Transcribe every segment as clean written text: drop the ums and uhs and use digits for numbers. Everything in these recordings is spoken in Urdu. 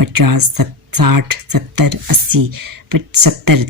50, 60, 70, 80, 70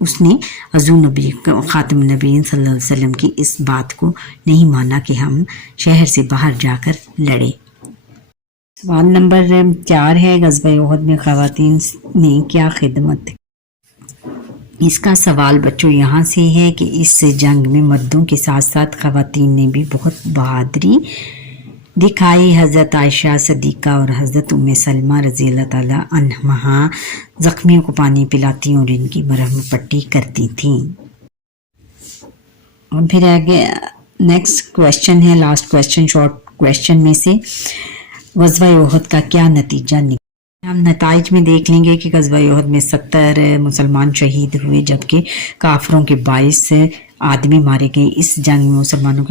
اس نے حضور نبی خاتم النبیین صلی اللہ علیہ وسلم کی اس بات کو نہیں مانا کہ ہم شہر سے باہر جا کر لڑیں۔ سوال نمبر 4 ہے، غزوہ احد میں خواتین نے کیا خدمت؟ اس کا سوال بچوں یہاں سے ہے کہ اس جنگ میں مردوں کے ساتھ ساتھ خواتین نے بھی بہت بہادری دکھائی۔ حضرت عائشہ صدیقہ اور حضرت ام سلمہ رضی اللہ تعالیٰ عنہما زخمیوں کو پانی پلاتی اور ان کی مرہم پٹی کرتی تھیں۔ اور پھر آگے نیکسٹ کویشچن ہے، لاسٹ کویشچن شارٹ کویشچن میں سے، غزوہ احد کا کیا نتیجہ نکلا؟ ہم نتائج میں دیکھ لیں گے کہ غزوہ احد میں 70 مسلمان شہید ہوئے جبکہ کافروں کے 22 آدمی مارے گئے۔ اس جنگ میں مسلمانوں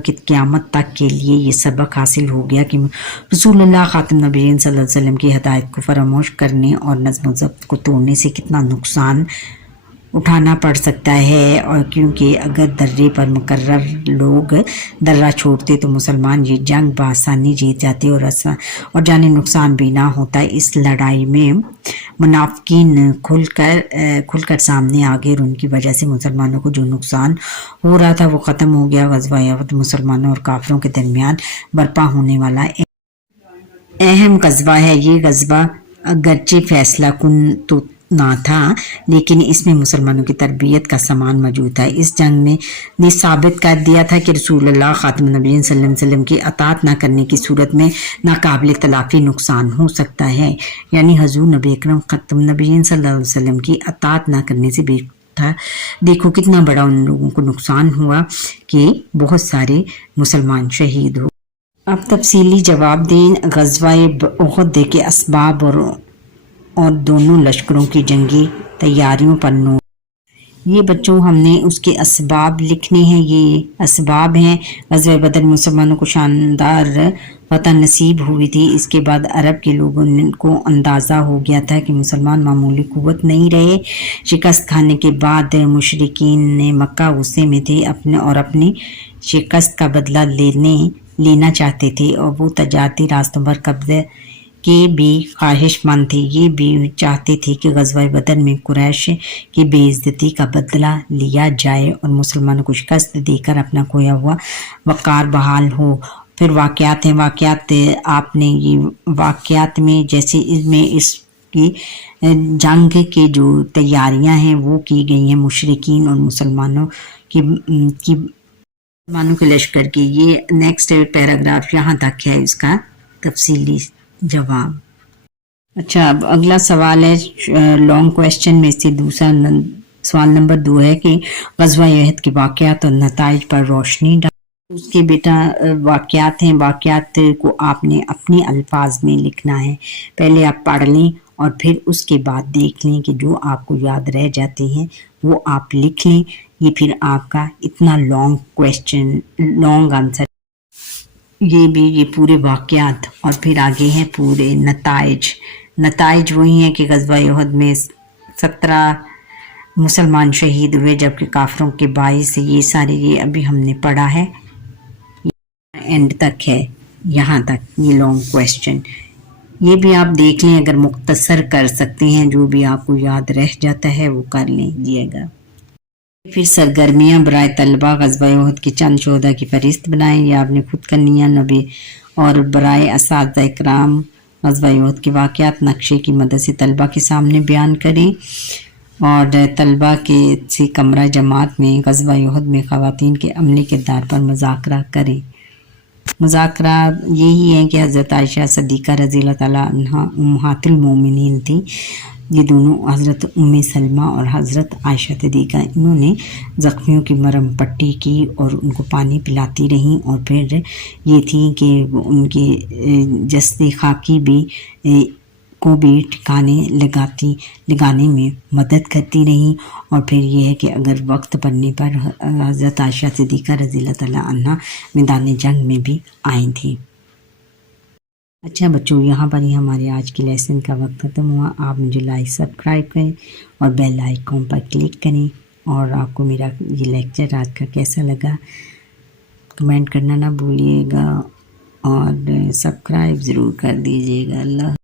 کی قیامت تک کے لیے یہ سبق حاصل ہو گیا کہ رسول اللہ خاتم نبیین صلی اللہ علیہ وسلم کی ہدایت کو فراموش کرنے اور نظم و ضبط کو توڑنے سے کتنا نقصان اٹھانا پڑ سکتا ہے، اور کیونکہ اگر درے پر مقرر لوگ درہ چھوڑتے تو مسلمان یہ جنگ بآسانی جیت جاتے اور جانی نقصان بھی نہ ہوتا۔ اس لڑائی میں منافقین کھل کر سامنے آ گئے اور ان کی وجہ سے مسلمانوں کو جو نقصان ہو رہا تھا وہ ختم ہو گیا۔ غزوہ احد مسلمانوں اور کافروں کے درمیان برپا ہونے والا اہم غزوہ ہے۔ یہ غزوہ اگرچہ فیصلہ کن تو نہ تھا لیکن اس میں مسلمانوں کی تربیت کا سامان موجود تھا۔ اس جنگ نے ثابت کر دیا تھا کہ رسول اللہ خاتم النبیین صلی اللہ علیہ وسلم کی اطاعت نہ کرنے کی صورت میں ناقابل تلافی نقصان ہو سکتا ہے، یعنی حضور نبی اکرم خاتم النبیین صلی اللہ علیہ وسلم کی اطاعت نہ کرنے سے دیکھو کتنا بڑا ان لوگوں کو نقصان ہوا کہ بہت سارے مسلمان شہید ہو۔ اب تفصیلی جواب دیں۔ غزوہ احد کے اسباب اور دونوں لشکروں کی جنگی تیاریوں پر نوٹ۔ یہ بچوں ہم نے اس کے اسباب لکھنے ہیں۔ یہ اسباب ہیں، غزوہ بدر مسلمانوں کو شاندار فتح نصیب ہوئی تھی۔ اس کے بعد عرب کے لوگوں کو اندازہ ہو گیا تھا کہ مسلمان معمولی قوت نہیں رہے۔ شکست کھانے کے بعد مشرکین نے مکہ غصے میں تھے اور اپنی شکست کا بدلہ لینا چاہتے تھے، اور وہ تجارتی راستوں پر قبضے کے بھی خواہش مند تھے۔ یہ بھی چاہتے تھے کہ غزوہ بدر میں قریش کی بے عزتی کا بدلہ لیا جائے اور مسلمانوں کو شکست دے کر اپنا کھویا ہوا وقار بحال ہو۔ پھر واقعات آپ نے یہ واقعات میں جیسے اس کی جنگ کے جو تیاریاں ہیں وہ کی گئی ہیں مشرکین اور مسلمانوں کے لشکر کی۔ یہ نیکسٹ پیراگراف یہاں تک ہے اس کا تفصیلی جواب۔ اچھا، اب اگلا سوال ہے لانگ کویشچن میں سے دوسرا سوال نمبر 2 ہے کہ غزوہ احد کے واقعات اور نتائج پر روشنی ڈال۔ اس کے بیٹا واقعات ہیں، واقعات کو آپ نے اپنے الفاظ میں لکھنا ہے۔ پہلے آپ پڑھ لیں اور پھر اس کے بعد دیکھ لیں کہ جو آپ کو یاد رہ جاتے ہیں وہ آپ لکھ لیں۔ یہ پھر آپ کا اتنا لانگ آنسر، یہ پورے واقعات اور پھر آگے ہیں پورے نتائج وہی ہیں کہ غزوہ احد میں 17 مسلمان شہید ہوئے جبکہ کافروں کے 22۔ یہ ابھی ہم نے پڑھا ہے، اینڈ تک ہے، یہاں تک یہ لانگ کویشچن۔ یہ بھی آپ دیکھ لیں، اگر مختصر کر سکتے ہیں جو بھی آپ کو یاد رہ جاتا ہے وہ کر لیجیے گا۔ پھر سرگرمیاں برائے طلبہ، غزوہ احد کی چند شہداء کی فہرست بنائیں، یہ آپ نے خود کرنی ہے۔ نبی اور برائے اساتذہ اکرام غزوہ احد کے واقعات نقشے کی مدد سے طلبہ کے سامنے بیان کریں، اور طلبہ سے کمرہ جماعت میں غزوہ احد میں خواتین کے عملی کردار پر مذاکرہ کریں۔ مذاکرہ یہی ہے کہ حضرت عائشہ صدیقہ رضی اللہ تعالیٰ عنہا امہات المومنین تھی۔ یہ دونوں حضرت ام سلمہ اور حضرت عائشہ صدیقہ، انہوں نے زخمیوں کی مرہم پٹی کی اور ان کو پانی پلاتی رہیں، اور پھر یہ تھی کہ ان کے جسد خاکی کو بھی ٹھکانے لگانے میں مدد کرتی رہیں، اور پھر یہ ہے کہ اگر وقت پڑنے پر حضرت عائشہ صدیقہ رضی اللہ تعالیٰ عنہ میدان جنگ میں بھی آئی تھیں۔ اچھا بچوں، یہاں پر ہی ہمارے آج کے لیسن کا وقت ختم ہوا۔ آپ مجھے لائک سبسکرائب کریں اور بیل آئیکن پر کلک کریں، اور آپ کو میرا یہ لیکچر آج کا کیسا لگا کمنٹ کرنا نہ بھولیے گا، اور سبسکرائب ضرور کر دیجیے گا۔ اللہ